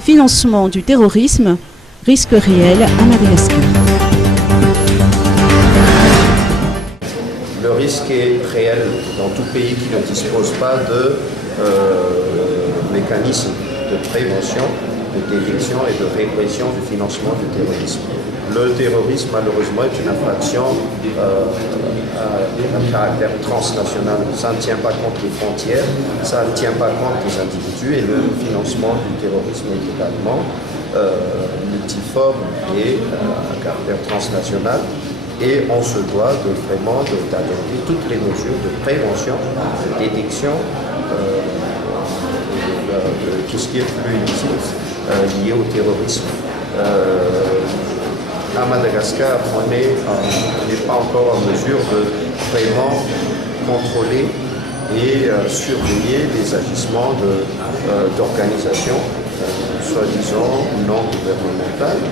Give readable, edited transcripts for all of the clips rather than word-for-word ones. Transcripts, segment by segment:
Financement du terrorisme, risque réel à Madagascar. Le risque est réel dans tout pays qui ne dispose pas de mécanismes de prévention, de détection et de répression du financement du terrorisme. Le terrorisme, malheureusement, est une infraction à caractère transnational. Ça ne tient pas compte des frontières, ça ne tient pas compte des individus, et le financement du terrorisme est également multiforme et à caractère transnational. Et on se doit d'adopter toutes les mesures de prévention, de détection de tout ce qui est plus illicite lié au terrorisme. À Madagascar, on n'est pas encore en mesure de vraiment contrôler et surveiller les agissements d'organisations soi-disant non gouvernementales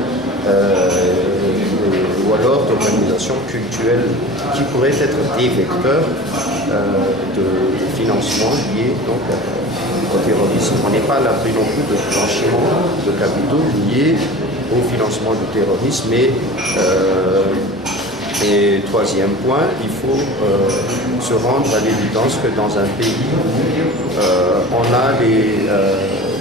ou alors d'organisations culturelles qui pourraient être des vecteurs de financement liés donc, au terrorisme. On n'est pas à l'abri non plus de blanchiment de capitaux liés au financement du terrorisme. Et troisième point, il faut se rendre à l'évidence que dans un pays où on a les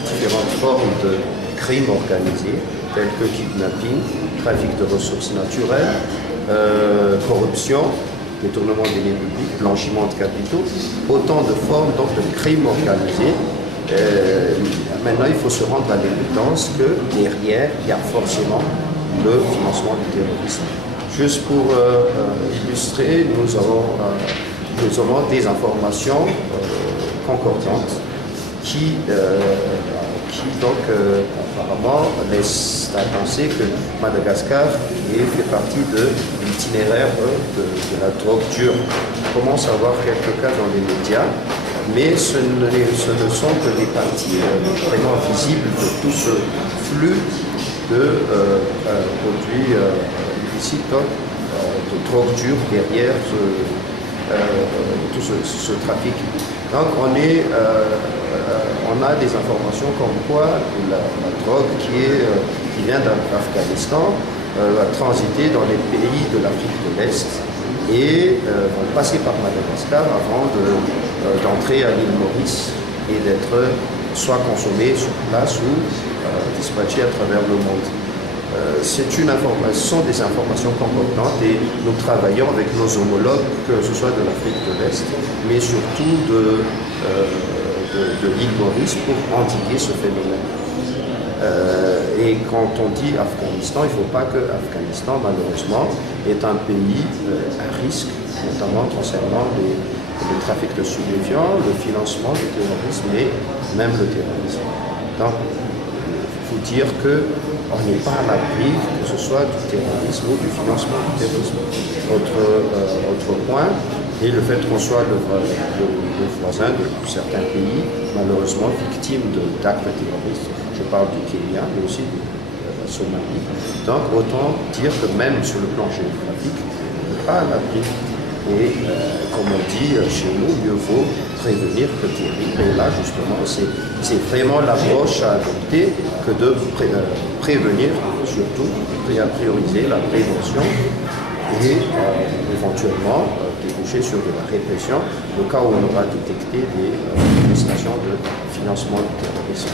différentes formes de crimes organisés, tels que kidnapping, trafic de ressources naturelles, corruption, détournement des deniers publics, blanchiment de capitaux, autant de formes donc, de crimes organisés. Maintenant, il faut se rendre à l'évidence que derrière, il y a forcément le financement du terrorisme. Juste pour illustrer, nous avons des informations concordantes qui donc apparemment laissent à penser que Madagascar fait partie de l'itinéraire de la drogue dure. On commence à voir quelques cas dans les médias, mais ce ne sont que des parties vraiment visibles de tout ce flux de produits illicites, de drogue dure derrière tout ce trafic. Donc on a des informations comme quoi la drogue qui vient d'Afghanistan va transiter dans les pays de l'Afrique de l'Est et vont passer par Madagascar avant d'entrer à l'île Maurice et d'être soit consommés sur place ou dispatchés à travers le monde. Ce sont des informations concordantes et nous travaillons avec nos homologues, que ce soit de l'Afrique de l'Est, mais surtout de l'île Maurice pour endiguer ce phénomène. Et quand on dit Afghanistan, il ne faut pas que Afghanistan, malheureusement, est un pays à risque, notamment concernant le trafic de stupéfiants, le financement du terrorisme et même le terrorisme. Donc, il faut dire qu'on n'est pas à l'abri, que ce soit du terrorisme ou du financement du terrorisme. Autre point est le fait qu'on soit le voisin de certains pays, malheureusement victimes d'actes terroristes. Je parle du Kenya, mais aussi de la Somalie. Donc, autant dire que même sur le plan géographique, on n'est pas à l'abri. Et comme on dit chez nous, mieux vaut prévenir que guérir. Et là, justement, c'est vraiment l'approche à adopter que de prévenir, surtout, à prioriser la prévention et éventuellement déboucher sur de la répression au cas où on aura détecté des manifestations de financement du terrorisme.